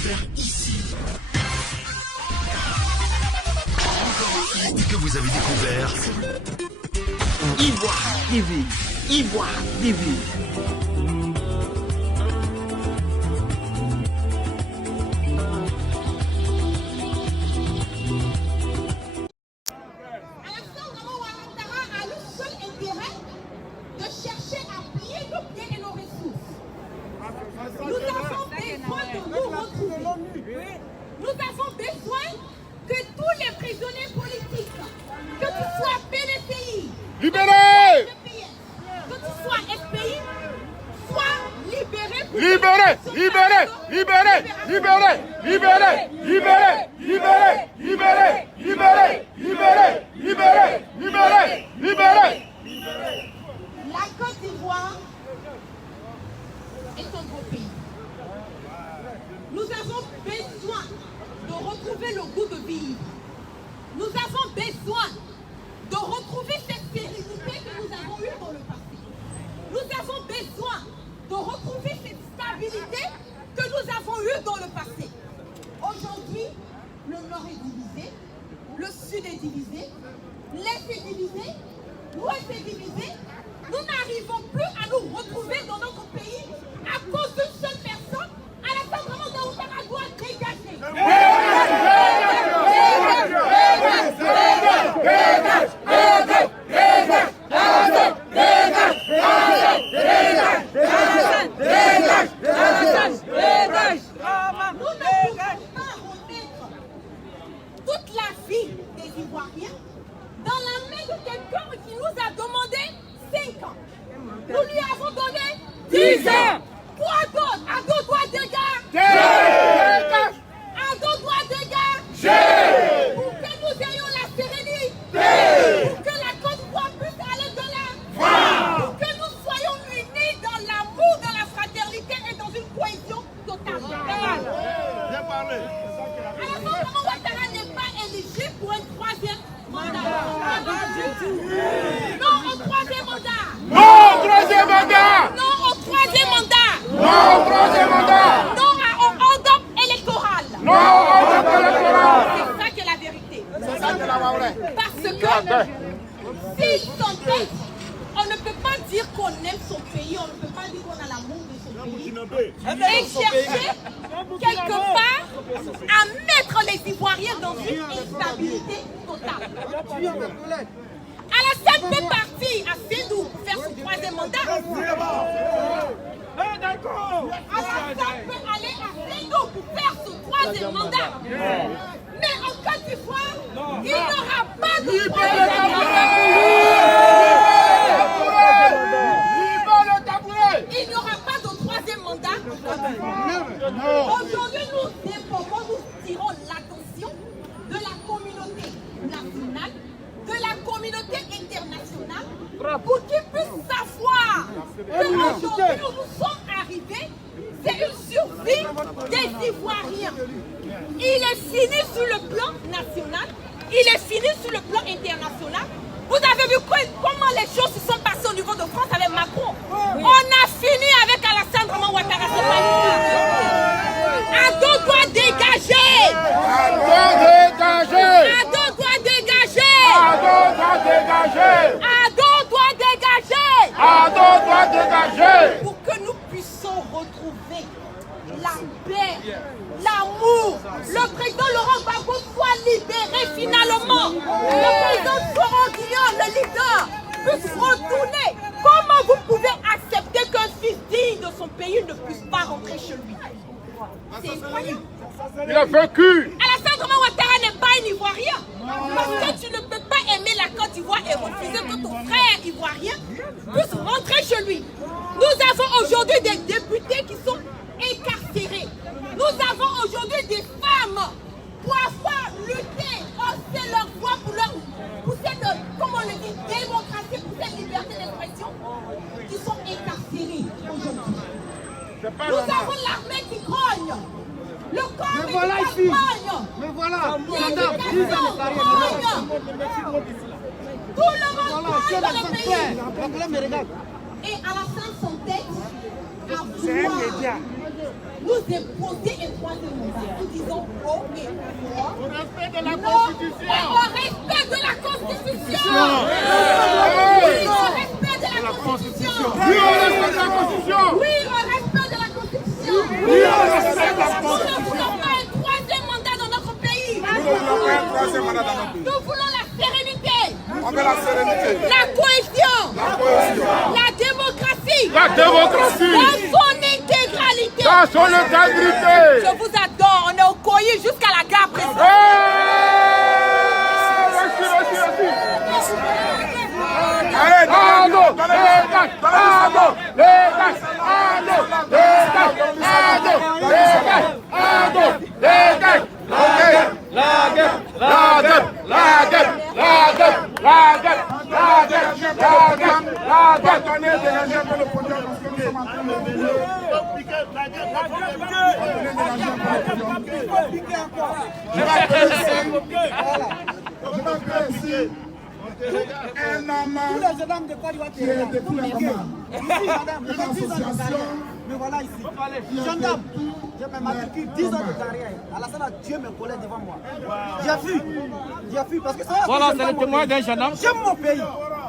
découvert ici. Encore que vous avez découvert Ivoire TV. Ivoire TV. Nous avons besoin que tous les prisonniers politiques, que tu sois PDCI, libéré, que tu sois SPI, soient libérés. Libéré, libéré, libéré, libéré, libéré, libéré, libéré, libéré, libéré, libéré, libéré, libéré, libéré. La Côte d'Ivoire est un beau pays. Nous avons besoin de retrouver le goût de vivre. Nous avons besoin de retrouver cette sérénité que nous avons eue dans le passé. Nous avons besoin de retrouver cette stabilité que nous avons eue dans le passé. Aujourd'hui, le Nord est divisé, le Sud est divisé, l'Est est divisé, l'Ouest est divisé. Nous n'arrivons plus à nous retrouver dans notre pays à cause d'une seule personne. Alassane Dramane Ouattara doit dégager. Nous ne pouvons pas remettre toute la vie des Ivoiriens dans la main de quelqu'un qui nous a demandé 5 ans. Nous lui avons donné 10 ans. Quoi d'autre? À deux doigts d'égards. À deux doigts d'égards. Pour que nous ayons la sérénité. Pour que la Côte d'Ivoire puisse aller de l'avant. Pour que nous soyons unis dans l'amour, dans la fraternité et dans une cohésion totale. Bien parlé. Alassane Dramane Ouattara n'est pas éligible pour un troisième mandat. Non au troisième mandat. Non au troisième mandat. Non au troisième mandat. Non au troisième mandat. Non au hold-up électoral. Non au hold-up électoral. C'est ça qui est la vérité. C'est ça que la vraie. Parce que s'ils s'entêtent, on ne peut pas dire qu'on aime son pays, on ne peut pas dire qu'on a l'amour de son pays. Et chercher quelque part à mettre les Ivoiriens dans une instabilité totale. Alassane peut partir à Sédou pour faire son troisième mandat. Alassane peut aller à Sédou pour faire son troisième mandat. Mais en Côte d'Ivoire, il n'aura pas de troisième mandat. Il n'y aura pas de troisième mandat. Aujourd'hui, nous tirons l'attention de la communauté nationale, de la communauté internationale, pour qu'ils puissent savoir qu'aujourd'hui où nous sommes arrivés, c'est une survie des Ivoiriens. Il est fini sur le plan national, il est fini sur le plan international. Vous avez vu comment les choses se sont passées au niveau de France avec Macron. On a fini avec Alassane Dramane Ouattara. À deux doigts dégagés. À deux dégagés. À deux doigts dégagés. À deux doigts dégagés. À deux doigts dégagés. À deux doigts dégagés. Pour que nous puissions retrouver la paix, l'amour. Le président Laurent Gbagbo soit libéré finalement. Le président Faure Guillaume, le leader, puisse retourner. Comment vous pouvez accepter qu'un fils digne de son pays ne puisse pas rentrer chez lui? C'est incroyable. Il a vaincu. Alassane Dramane Ouattara n'est pas un Ivoirien. Parce que tu ne peux pas aimer la Côte d'Ivoire et refuser que ton frère ivoirien puisse rentrer chez lui. Nous avons aujourd'hui des députés qui sont incarcérés. Nous avons aujourd'hui des femmes pour avoir lutté, hausser leur voix pour cette, comment on le dit, démocratie, pour cette liberté d'expression, qui sont incarcérées aujourd'hui. Nous avons l'armée qui grogne. Le corps militaire grogne. Mais voilà, L'éducation grogne. Tout le monde grogne dans le pays. Et Alassane s'entête à vouloir nous imposer un troisième mandat. Nous disons haut et fort. Au respect de la Non Constitution. au respect de la Constitution. Oui au respect de la Constitution. Oui au respect de la Constitution. Oui au respect de la Constitution. Oui au respect de la Nous ne Constitution. voulons pas un troisième mandat dans notre pays. Nous voulons la sérénité, la cohésion, la démocratie, dans son intégralité. Dans son intégrité. Je vous adore, on est au Koyi jusqu'à la gare présidente. Un homme qui est depuis la une association. Mais voilà ici. Gendarme, j'ai même matriculé 10 ans de carrière. Alassane a tué mes collègues devant moi. J'ai fui parce que ça. Voilà, c'est le témoin d'un gendarme. J'aime mon pays.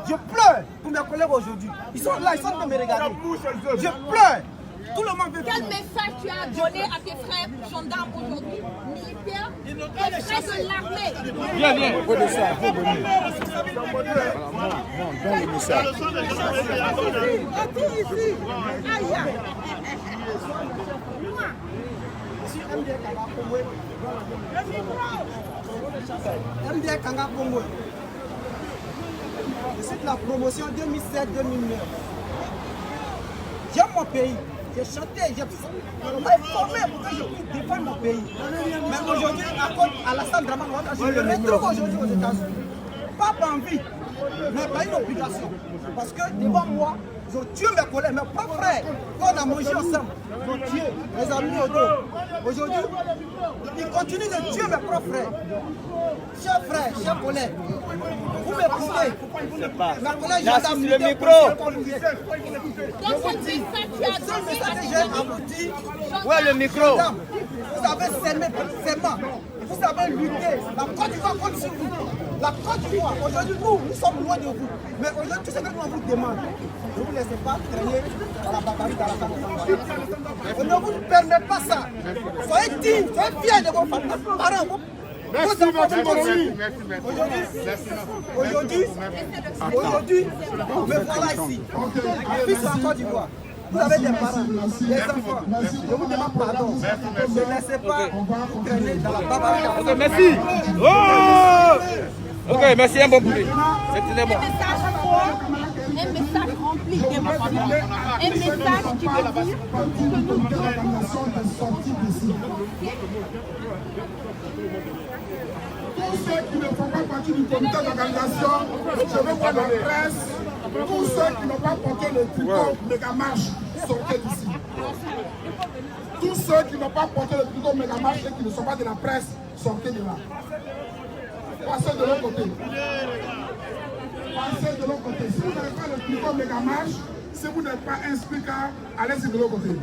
Je pleure pour mes collègues aujourd'hui. Ils sont là, ils sont en train de me regarder. Je pleure. Tout le monde veut. Quel message tu as donné à tes frères gendarmes aujourd'hui, militaires et frères de l'armée? Viens, viens. MDR Kanga Congo. Je suis de la promotion 2007-2009. J'aime mon pays. J'ai chanté, on m'a informé pour que je puisse défendre mon pays. Mais aujourd'hui, à cause d'Alassane Dramane Ouattara, je me retrouve aujourd'hui aux États-Unis. Pas par envie, mais par une obligation. Parce que devant moi, ils ont tué mes collègues, mes propres frères. Quand on a mangé ensemble, ils ont tué mes amis au dos. Aujourd'hui, ils continuent de tuer mes propres frères. Chers frères, chers collègues, vous m'écoutez. Mes collègues, j'ai le micro. Dans quel message tu as donné à tes Abouti, Ouais, le micro. vous avez serment, vous avez lutté. La Côte d'Ivoire compte sur vous. La Côte d'Ivoire, aujourd'hui, nous sommes loin de vous. Mais aujourd'hui, tout ce que nous on vous demande, ne vous laissez pas traîner dans la barbarie, dans la famille. On ne vous permet pas ça. Soyez dignes, soyez fiers de vos familles, vos parents. Merci, merci, Aujourd'hui, me voilà ici. Ma fille est en Côte d'Ivoire. Vous avez des parents, des enfants. Je vous demande pardon. Ne laissez pas traîner dans la barbarie. Ok, merci. Oh! Ok, merci, un bon poulet. C'était bon. un message fort, un message rempli d'émotion, un message qui veut dire que nous Tous ceux qui ne font pas partie du comité d'organisation, je veux voir la presse. Tous ceux qui n'ont pas porté le tricot Mégamarche, sortez d'ici. Tous ceux qui n'ont pas porté le tricot Mégamarche et qui ne sont pas de la presse, sortez de là. Passez de l'autre côté. Passez de l'autre côté. Si vous n'avez pas le tricot Mégamarche, si vous n'êtes pas inscrit, allez-y de l'autre côté.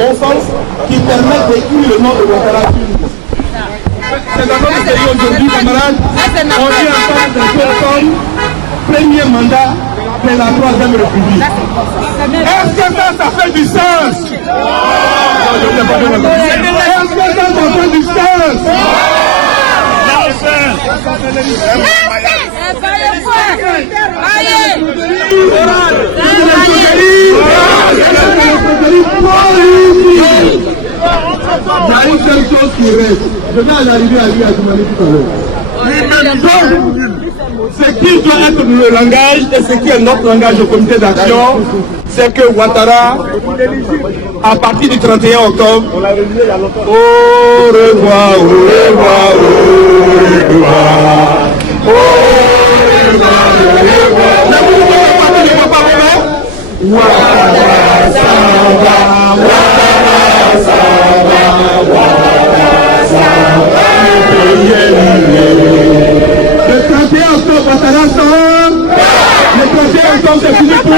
bon sens qui permettent d'écrire le nom de Ouattara. C'est dans notre pays aujourd'hui, camarades, on vit ensemble d'un seul comme premier mandat de la 3e République. Est-ce que ça fait du sens? Est-ce que ça fait du sens? Il y a une seule chose qui reste. Je vais arriver à lui à Toumani tout à l'heure. Ce qui doit être le langage et ce qui est notre langage au comité d'action, c'est que Ouattara, à partir du 31 octobre, au revoir, au revoir, au revoir, au revoir, au revoir. Ouattara, ça va, Ouattara, ça va, Ouattara, ça va, le 31 octobre, Ouattara sort. Le 31 octobre, c'est fini pour.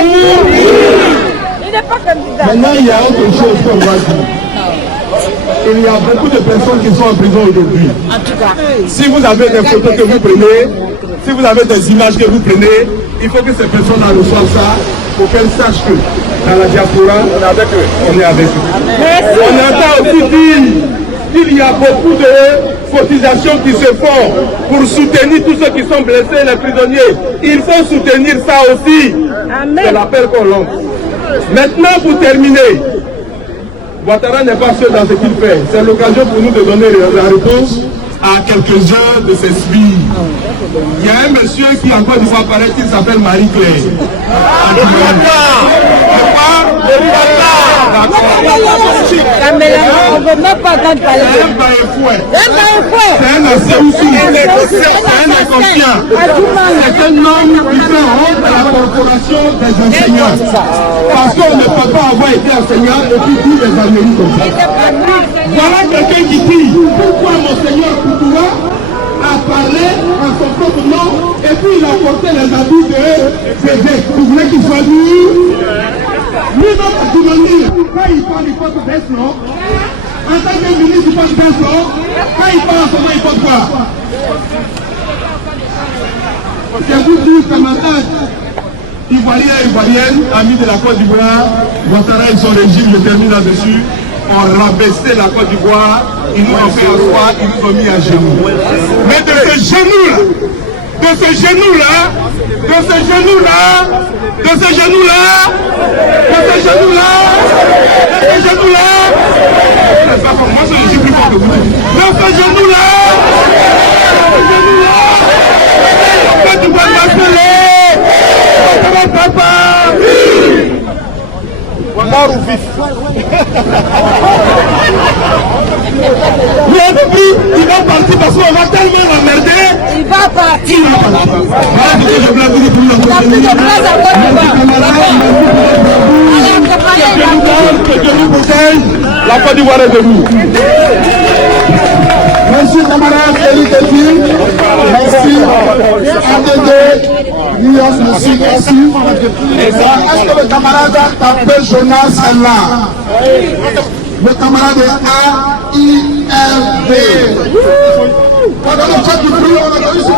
Maintenant, il y a autre chose qu'on va dire. Il y a beaucoup de personnes qui sont en prison aujourd'hui. Si vous avez des photos que vous prenez, si vous avez des images que vous prenez, il faut que ces personnes reçoivent ça pour qu'elles sachent que dans la diaspora, on est avec eux. On est avec eux. On entend aussi dire qu'il y a beaucoup de cotisations qui se font pour soutenir tous ceux qui sont blessés, les prisonniers. Il faut soutenir ça aussi. C'est l'appel qu'on lance. Maintenant, pour terminer, Ouattara n'est pas seul dans ce qu'il fait. C'est l'occasion pour nous de donner la réponse à quelques-uns de ses filles. Il y a un monsieur qui en Côte d'Ivoire paraît qu'il s'appelle Marie-Claire. On ne veut même pas entendre parler. C'est un inconscient. C'est un homme qui fait honte à la corporation des enseignants. Parce qu'on ne peut pas avoir été enseignant et puis dire des ameneries comme ça. Voilà quelqu'un qui dit pourquoi Monseigneur Koutoua a parlé en son propre nom et puis il a porté les habits de bébé. Vous voulez qu'il soit lui? Lui-même a demandé, quand il parle, il porte des noms. En tant que ministre, il porte des noms. Quand il parle en ce moment, il porte quoi? Je vous dis, camarades ivoiriens et ivoiriennes, amis de la Côte d'Ivoire, Ouattara et son régime, je termine là-dessus, ont rabaissé la Côte d'Ivoire, ils nous ont fait asseoir, ils nous ont mis à genoux. Mais de ce genou-là, de ce genou-là, de ce genou-là, de ce genou-là, de ce genou-là, de ce genou-là, c'est pas pour moi, c'est le régime plus fort que vous. De ce genou-là, de ce genou-là, que tu vas m'appeler, papa, mort ou vif. Vous avez compris, il va partir parce qu'on va tellement l'emmerder. Il va partir. Voilà ce que je voulais vous dire pour nous. Que Dieu nous protège, la Côte d'Ivoire est de vous. Merci camarade Eric Etil. Merci ADD. Merci, merci. Est-ce que le camarade tapé Jonas est là? Le camarade est AIRD. On a le chat du bruit, on a le chat du bruit.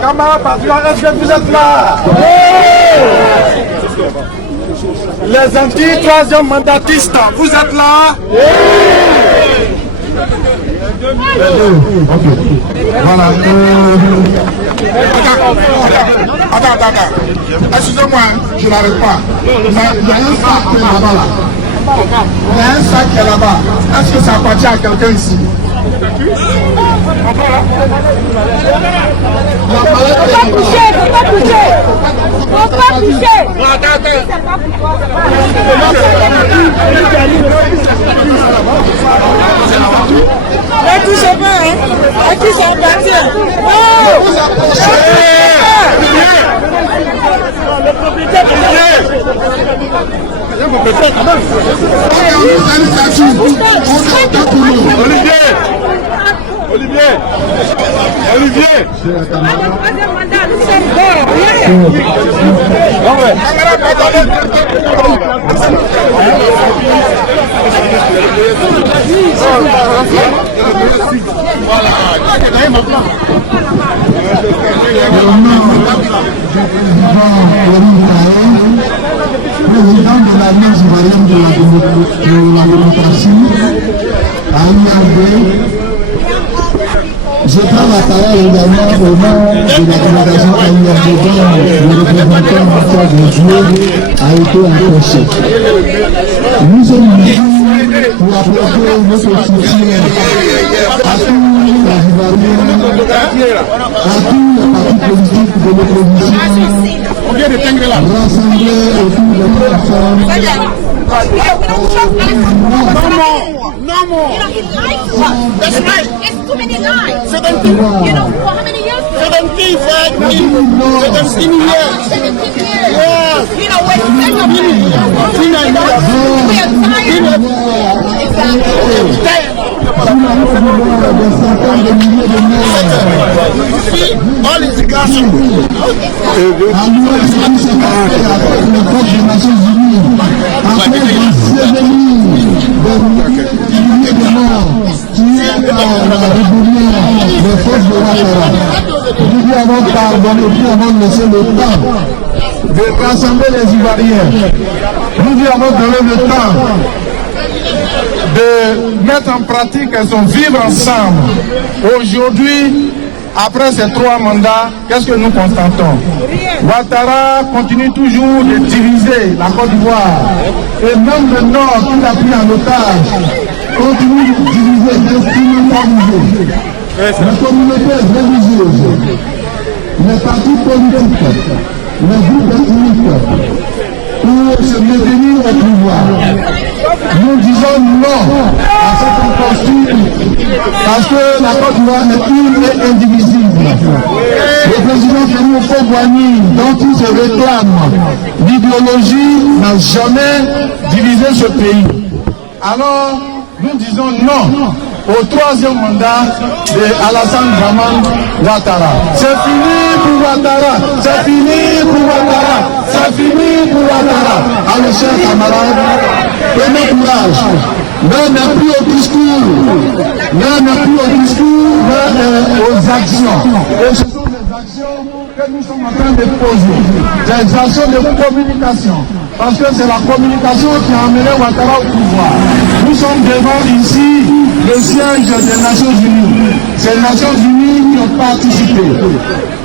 Camarade Patriot, est-ce que vous êtes là? Les anti-troisième mandatistes, vous êtes là? Voilà. Attends. Excusez-moi, je n'arrête pas. Il y a un sac qui est là-bas. Là. Il y a un sac qui est là-bas. Est-ce que ça appartient à quelqu'un ici? Faut pas toucher. Faut pas toucher. Ne touchez pas, hein. À qui ça appartient? Oh! Le propriétaire Olivier, Olivier. Président de l'Alliance ivoirienne de la démocratie, AIAD. Je prends la parole également au nom de la délégation AIAD dont le représentant Martin de Dieu a été empoché. Nous sommes ici pour apporter notre soutien à tous les Ivoiriens, à tous les partis politiques de l'opposition, rassemblés autour de personnes. No more. He lied to us. That's right. It's too many lies. 17. You know, for how many years? 17 years. 17 years. Yeah. You know, we're sick of it. We are tired. All is discussion. Nous avons pardonné, nous avons laissé le temps de rassembler les Ivoiriens. Nous lui avons donné le temps de mettre en pratique son vivre ensemble. Aujourd'hui, après ces 3 mandats, qu'est-ce que nous constatons? Ouattara continue toujours de diviser la Côte d'Ivoire. Et même le Nord, qu'il a pris en otage, continue de diviser, d'instrumentaliser les communautés religieuses, les partis politiques, les groupes ethniques, pour se maintenir au pouvoir. Nous disons non à cette imposture parce que la Côte d'Ivoire est une et indivisible. Le président Félix Houphouët-Boigny, dont il se réclame, l'idéologie n'a jamais divisé ce pays. Alors, nous disons non au 3e mandat de Alassane Dramane Ouattara. C'est fini pour Ouattara, c'est fini pour Ouattara, c'est fini pour Ouattara. Alors, chers camarades, prenez courage. L'heure n'est plus au discours, l'heure n'est plus au discours, l'heure est aux actions. Et ce sont des actions que nous sommes en train de poser, des actions de communication. Parce que c'est la communication qui a amené Ouattara au pouvoir. Nous sommes devant ici le siège des Nations Unies. C'est les Nations Unies qui ont participé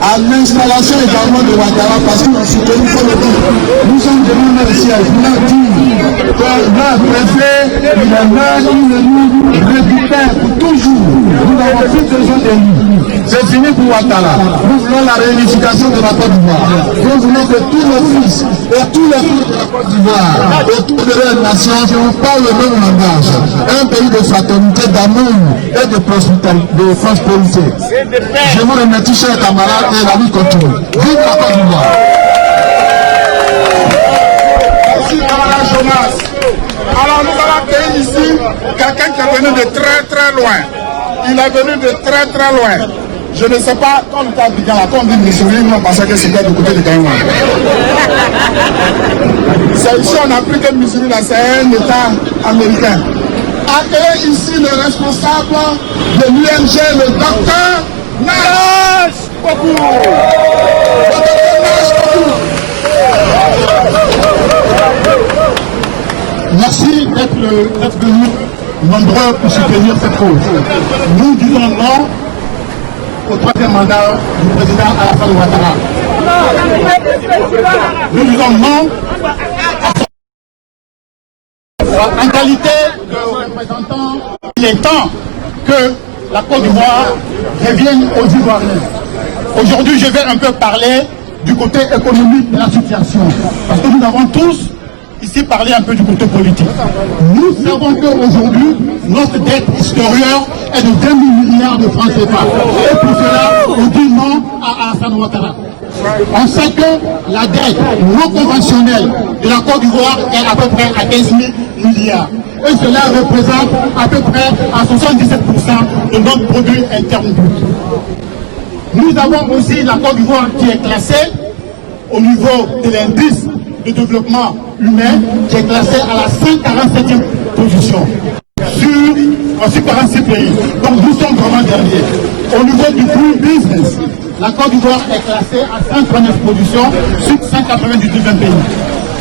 à l'installation également de Ouattara parce qu'ils ont soutenu pour le temps. Nous sommes devant le siège. Nous avons dit que leur préfet, il est là, il nous récupère pour toujours. Nous n'avons plus besoin de lui. C'est fini pour Ouattara. Nous voulons la réunification de la Côte d'Ivoire. Nous voulons que tous les fils et tous les filles de la Côte d'Ivoire et toutes les nations parlent le même langage. Un pays de fraternité, d'amour et de prospérité. Je vous remercie, chers camarades, et la vie continue. Vive la Côte d'Ivoire. Merci, camarade Jonas. Alors, nous allons accueillir ici quelqu'un qui est venu de très très loin. Il est venu de très très loin. Je ne sais pas, quand on était à Abidjan, quand on dit Missouri, nous on pensait que c'était du côté de Taïwan. C'est ici, on a appris que Missouri, c'est un État américain. Accueillez ici le responsable de l'UNG, le docteur Nash Pokou. Merci d'être venus nombreux pour soutenir cette cause. Nous disons non au 3e mandat du président Alassane Ouattara. Nous disons non en qualité de représentant. Il est temps que la Côte d'Ivoire revienne aux Ivoiriens. Aujourd'hui, je vais un peu parler du côté économique de la situation. Parce que nous avons tous ici parlé un peu du côté politique. Nous savons qu'aujourd'hui, notre dette extérieure est de 20 milliards de francs CFA. Et pour cela, on dit non à Alassane Ouattara. On sait que la dette non conventionnelle de la Côte d'Ivoire est à peu près à 15 000 milliards. Et cela représente à peu près à 77% de notre produit interne brut. Nous avons aussi la Côte d'Ivoire qui est classée au niveau de l'indice de développement humain, qui est classé à la 147e position sur 46 pays. Donc nous sommes vraiment derniers. Au niveau du Doing Business, la Côte d'Ivoire est classée à 139 position sur 199 pays.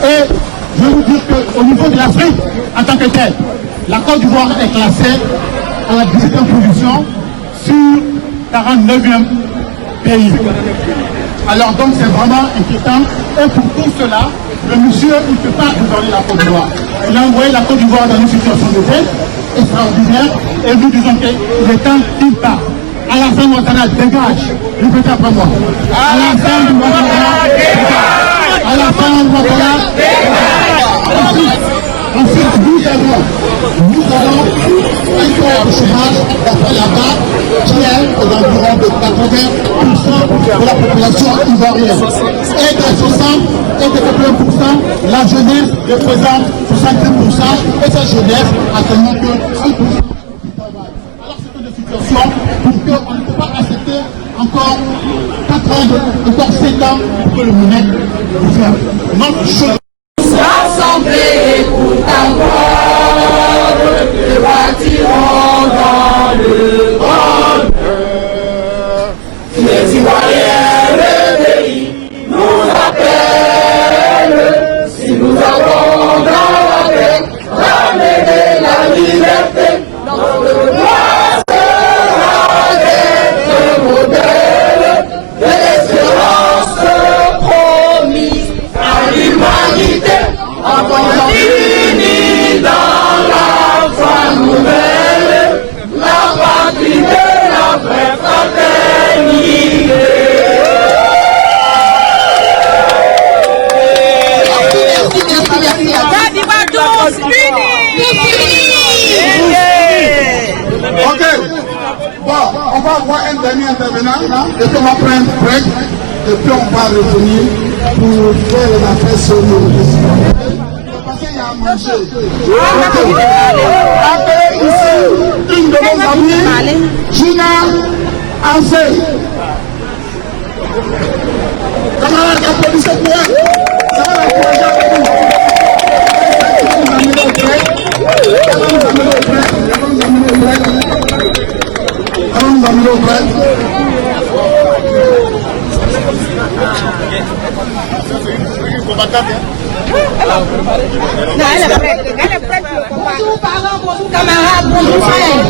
Et je vais vous dire qu'au niveau de l'Afrique, en tant que tel, la Côte d'Ivoire est classée à la 17e position sur 49e pays. Alors donc c'est vraiment inquiétant. Et pour tout cela, le monsieur, il ne peut pas gouverner la Côte d'Ivoire. Il a envoyé la Côte d'Ivoire dans une situation de paix extraordinaire. Et nous disons qu'il est temps qu'il part. Alassane Ouattara, dégage. Répétez après moi. Alassane Ouattara, dégage. Alassane Ouattara, dégage. Ensuite, nous avons un taux de chômage d'après la BAC qui est aux environs de 80% de la population ivoirienne. Et de 60 et de 80%, la jeunesse représente 70% et cette jeunesse a tellement que 1% du travail. Alors c'est une situation pour qu'on ne peut pas accepter encore 4 ans, encore 7 ans pour que le monnaie gouverne. Notre chose. Rassemblés pour ta gloire, te bâtirons dans le bonheur. Les Ivoiriens réveillés nous appellent, si nous avons dans la paix, ramener la liberté, notre droit sera d'être modèle de l'espérance promise à l'humanité. Unis dans la foi nouvelle, la patrie de la vraie fraternité. Ok. Bon, on va avoir un dernier intervenant et puis on va prendre un break et puis on va revenir pour faire les affaires sur nous. Appelez ici une de nos amies, Gina Ansel. Camarades, applaudissez pour elle. Ça va l'encourager avec nous. Elle va nous amener au break. Elle va nous amener au break. Elle va nous amener au break. Elle va nous amener au break. Non, elle est prête. Elle est prête. Bonjour parents, bonjour camarades, bonjour frères.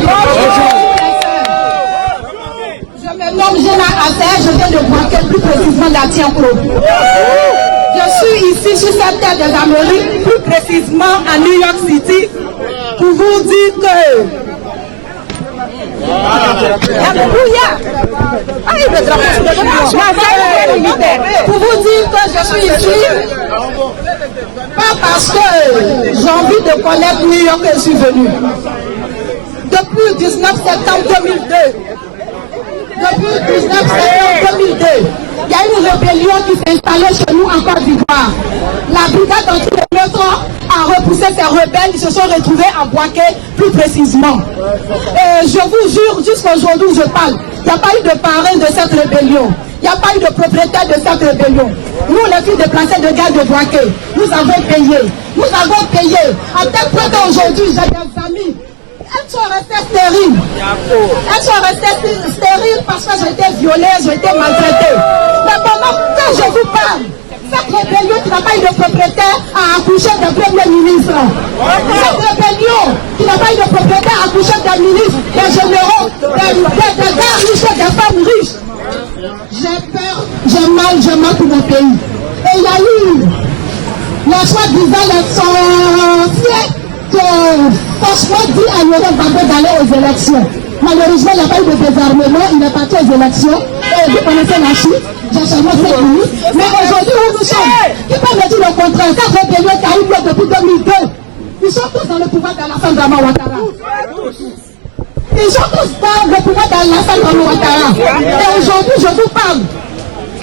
Je me nomme Gina Ansel, je viens de Braquet, plus précisément d'Atienko. Je suis ici sur cette terre des Amériques, plus précisément à New York City, pour vous dire que... Pour vous dire que je suis ici, pas parce que j'ai envie de connaître New York que je suis venue. Depuis le 19 septembre 2002, il y a une rébellion qui s'est installée chez nous en Côte d'Ivoire. La brigade anti-métro a repoussé ces rebelles, ils se sont retrouvés en Boaké, plus précisément. Et je vous jure, jusqu'à aujourd'hui où je parle, il n'y a pas eu de parrain de cette rébellion. Il n'y a pas eu de propriétaire de cette rébellion. Nous, les filles déplacées de garde de Boaké, nous avons payé. Nous avons payé. À tel point qu'aujourd'hui, j'ai des amis. Elles sont restées stériles. Elles sont restées stériles parce que j'ai été violée, j'ai été maltraitée. Mais pendant que je vous parle, cette rébellion qui n'a pas eu de propriétaire a accouché des premiers ministres. Cette rébellion qui n'a pas eu de propriétaire a accouché des ministres, des généraux, des gars riches, des femmes riches. J'ai peur, j'ai mal pour mon pays. Et il y a eu les soi-disant les sorciers que franchement dit à Laurent Gbagbo d'aller aux élections. Malheureusement, il n'y a pas eu de désarmement, il est parti aux élections. Et vous connaissez la chute, j'ai seulement 7 minutes. Mais aujourd'hui, où nous sommes, qui peut me dire le contraire? Cette rébellion qui a eu lieu depuis 2002, ils sont tous dans le pouvoir d'Alassane Ouattara. Ils sont tous dans le pouvoir d'Alassane Ouattara. Et aujourd'hui, je vous parle.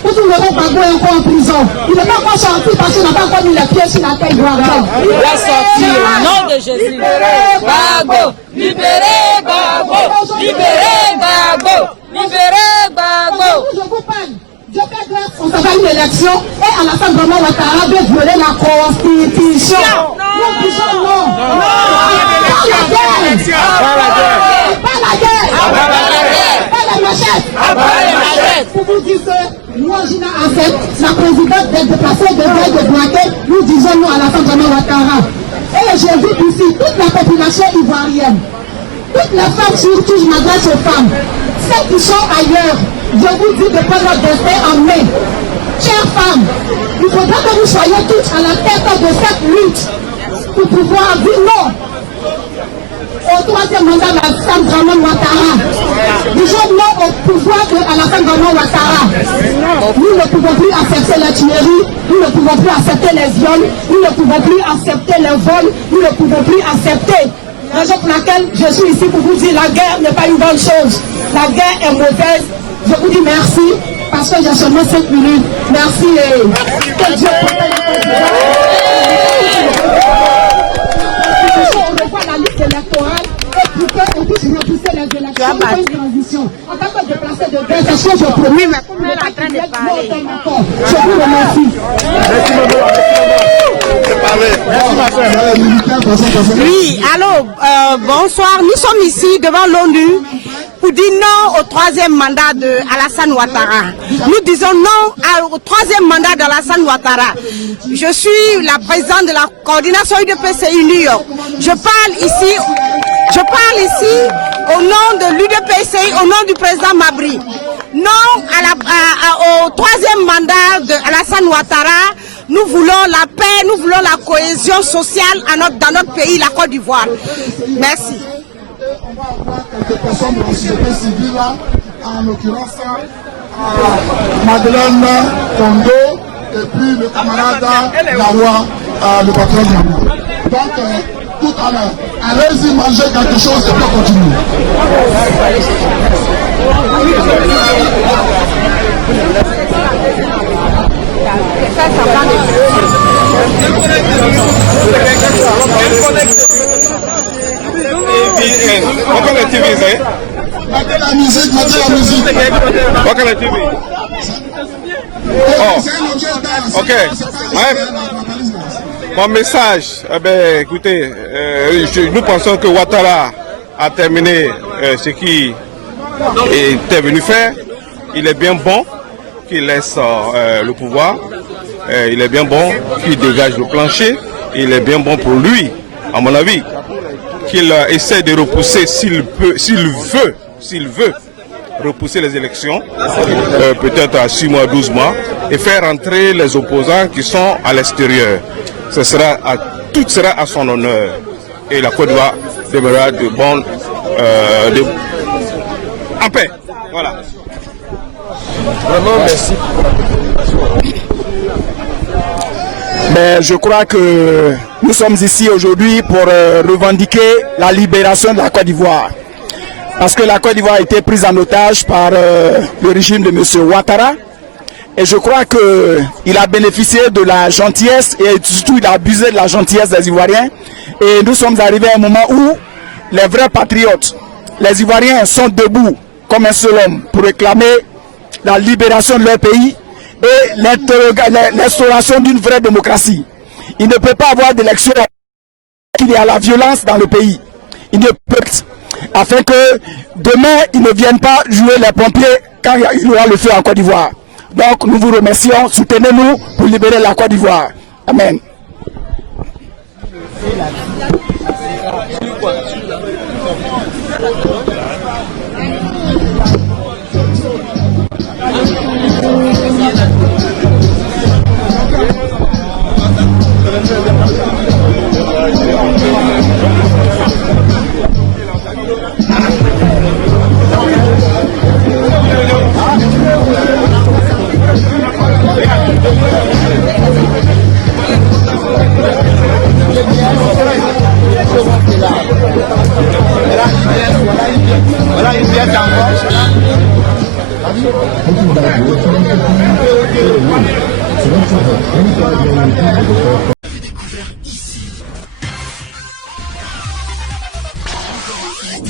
Laurent Gbagbo est encore en prison. Il n'est pas encore sorti parce qu'il n'a pas encore mis les pieds sur la terre. Il va sortir au nom de Jésus. Libérez Gbagbo, libérez Gbagbo, libérez Gbagbo, libérez Gbagbo. on s'en va une élection et Alassane Draman Ouattara veut violer la Constitution. Nous disons non. Pas la guerre. Pas la guerre. Pas les machettes. Pour vous dire que moi, Gina Assef, la présidente des déplacés de Veille de Blaquet, nous disons non à Alassane Draman Ouattara. Et j'invite ici toute la population ivoirienne, toutes les femmes, surtout je m'adresse aux femmes, celles qui sont ailleurs, je vous dis de prendre notre destin en main. Chères femmes, il faudra que vous soyez toutes à la tête de cette lutte pour pouvoir dire non au troisième mandat d'Alassane Draman Ouattara. Disons non au pouvoir d'Alassane Draman Ouattara. Nous ne pouvons plus accepter la tuerie, nous ne pouvons plus accepter les viols, nous ne pouvons plus accepter les vols, nous ne pouvons plus accepter. Raison pour laquelle je suis ici pour vous dire la guerre n'est pas une bonne chose. La guerre est mauvaise. Je vous dis merci parce que j'ai seulement 5 minutes. Merci et que Dieu protège. On revoit la liste électorale et pour qu'on puisse repousser les élections pour une transition. En tant que déplacé de guerre, c'est ce que je promets, mais comme elle est en train de parler. Je vous remercie. Oui, allô, bonsoir. Nous sommes ici devant l'ONU pour dire non au troisième mandat de Alassane Ouattara. Nous disons non au troisième mandat d'Alassane Ouattara. Je suis la présidente de la coordination UDPCI New York. Je parle ici au nom de l'UDPCI, au nom du président Mabri. Non au troisième mandat de Alassane Ouattara. Nous voulons la paix, nous voulons la cohésion sociale dans notre pays, la Côte d'Ivoire. Merci. On va avoir quelques personnes de la société civile là, en l'occurrence Madeleine Tondo et puis le camarade Lawa, le patron de Lawa. Donc, tout à l'heure, allez-y manger quelque chose et puis continuer. What kind of TV is it? Mettez la musique, mettez la musique. What kind of TV? Oh, ok. Mon message, écoutez, nous pensons que Ouattara a terminé ce qu'il était venu faire. Il est bien bon qu'il laisse le pouvoir. Il est bien bon qu'il dégage le plancher. Il est bien bon pour lui, à mon avis, qu'il essaie de repousser s'il veut repousser les élections, peut-être à 6 mois, 12 mois, et faire entrer les opposants qui sont à l'extérieur. Tout sera à son honneur. Et la Côte d'Ivoire demeurera en paix. Voilà. Vraiment, merci. Mais je crois que nous sommes ici aujourd'hui pour revendiquer la libération de la Côte d'Ivoire. Parce que la Côte d'Ivoire a été prise en otage par le régime de M. Ouattara. Et je crois qu'il a bénéficié de la gentillesse et surtout il a abusé de la gentillesse des Ivoiriens. Et nous sommes arrivés à un moment où les vrais patriotes, les Ivoiriens sont debout comme un seul homme pour réclamer la libération de leur pays et l'instauration d'une vraie démocratie. Il ne peut pas avoir d'élection qu'il y a la violence dans le pays. Il ne peut, afin que demain, ils ne viennent pas jouer les pompiers quand il y aura le feu en Côte d'Ivoire. Donc nous vous remercions, soutenez-nous pour libérer la Côte d'Ivoire. Amen.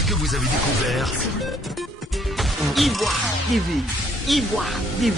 Que vous avez découvert Ivoire TV.